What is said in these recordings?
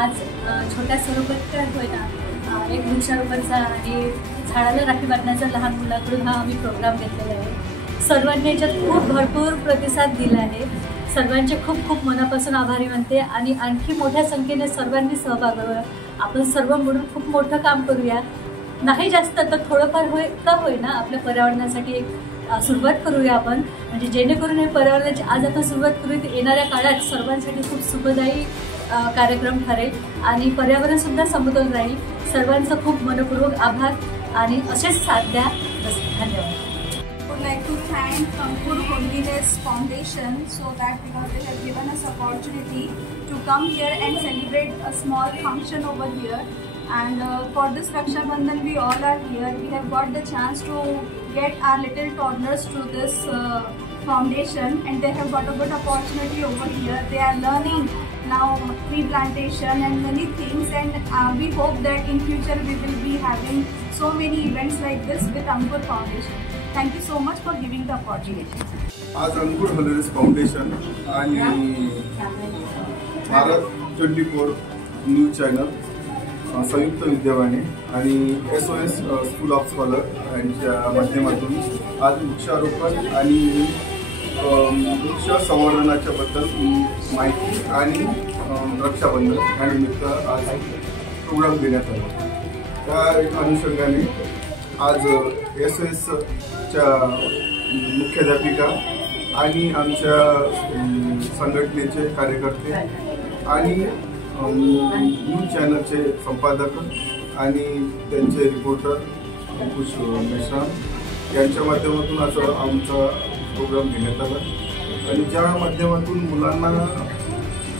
आज छोट्या स्वरूपात काय होईना एक वृक्षारोपणचा आणि झाडाला राखी बांधण्याचा लहान मुलाकडून हा आम्ही प्रोग्राम घेतलेला आहे। सर्वांनी याच्यात खूप भरपूर प्रतिसाद दिला आहे। सर्वांचे खूप खूप मनापासून आभारी मानते आणि आणखी मोठ्या संख्येने सर्वांनी सहभाग घ्यावा। आपण सर्व मिळून खूप मोठं काम करूया, नाही जास्त तर थोडंफार होईना आपल्या पर्यावरणासाठी एक सुरुवात करूया आपण, म्हणजे जेणेकरून हे पर्यावरणाची आज आपण सुरुवात करू तर येणाऱ्या काळात सर्वांसाठी खूप सुखदायी कार्यक्रम ठरेल आणि पर्यावरण सुद्धा समतोल राहील। सर्वांचं खूप मनपूर्वक आभार आणि असेच साथ द्या। धन्यवाद। would like to thank Ankur Holiness Foundation so that because they have given us opportunity to come here and celebrate a small function over here. And for this Raksha Bandhan we all are here. We have got the chance to get our little toddlers to this foundation and they have got a good opportunity over here. They are learning now tree plantation and many things, and we hope that in future we will be having so many events like this with Ankur Foundation. Thank you so much for giving the opportunity. आज अंकुर holiness foundation आणि Bharat 24 news channel संयुक्त विद्यमाने आणि SOS school of scholar यांच्या माध्यमातून आज वृक्षारोपण आणि वृक्ष संवर्धनाच्या बद्दल माहिती आणि रक्षाबंधन यानिमित्त आज प्रोग्राम देण्यात आला। त्या अनुषंगाने आज SOS च्या मुख्याध्यापिका आणि आमच्या संघटनेचे कार्यकर्ते आणि न्यूज चॅनलचे संपादक आणि त्यांचे रिपोर्टर अंकुश मेश्राम यांच्या माध्यमातून आज आमचा प्रोग्राम घेण्यात आला आणि ज्या माध्यमातून मुलांना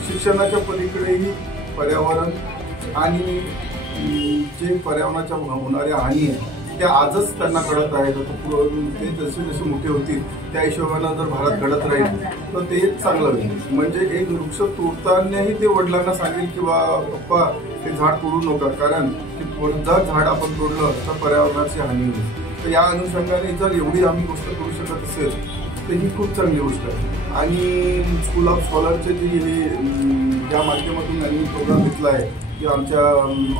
शिक्षणाच्या पलीकडेही पर्यावरण आणि जे पर्यावरणाच्या होणाऱ्या हानी आहे त्या आजच त्यांना कळत आहेत। ते जसे जसे मोठे होतील त्या हिशोबाने जर भारत घडत राहील तर ते चांगलं होईल। म्हणजे एक वृक्ष तोडतानाही ते वडिलांना सांगेल की पप्पा ते झाड तोडू नका, कारण जर झाड आपण तोडलं तर पर्यावरणाची हानी होईल। तर या अनुषंगाने जर एवढी आम्ही गोष्ट करू शकत असेल तर ही खूप चांगली गोष्ट आहे। आणि स्कूल ऑफ स्कॉलरचे जे ज्या माध्यमातून यांनी प्रोग्राम घेतला आहे की आमच्या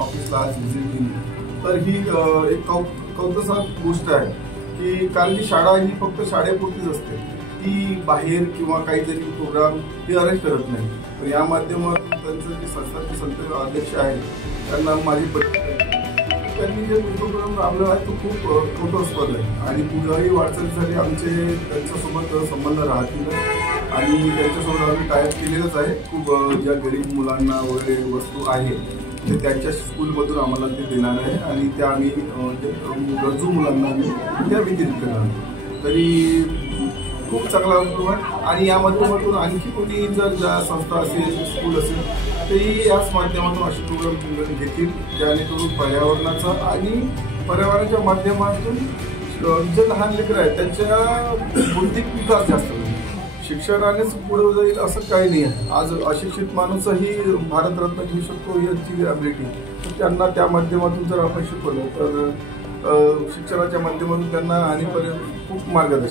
ऑफिसला आज व्हिजिट दिली, तर ही एक कौतुकास्पद गोष्ट आहे की कारण की शाळा ही फक्त शाळेपुरतीच असते, ती बाहेर किंवा काहीतरी प्रोग्राम हे अरेंज करत नाही। तर या माध्यमातून त्यांचं जे संस्थाचे संत अध्यक्ष आहेत त्यांना माझी त्यांनी जे प्रोग्राम राबवला आहे तो खूप कौतुकास्पद आहे आणि पुढेही वाटचालीसाठी आमचे त्यांच्यासोबत संबंध राहतील आणि त्यांच्यासोबत आम्ही टायप केलेलंच आहे। खूप ज्या गरीब मुलांना वगैरे वस्तू आहे ते त्यांच्या स्कूलमधून आम्हाला ते देणार आहे आणि त्या आम्ही गरजू मुलांना आम्ही त्या वितरित करणार आहे। तरी खूप चांगला अनुभव आहे आणि या माध्यमातून आणखी कोणी जर ज्या संस्था असेल स्कूल असेल तेही याच माध्यमातून असे प्रोग्राम घेतील जेणेकरून पर्यावरणाचा आणि पर्यावरणाच्या माध्यमातून जे लहान लेकरं आहेत त्यांच्या बौद्धिक विकास जास्त होईल। शिक्षणानेच पुढे जाईल असं काही नाही आहे। आज अशिक्षित माणूसही भारतरत्न घेऊ शकतो याची ॲबिलिटी, तर त्यांना त्या माध्यमातून जर आपण शिकवलं तर शिक्षणाच्या माध्यमातून त्यांना आणि खूप मार्गदर्शन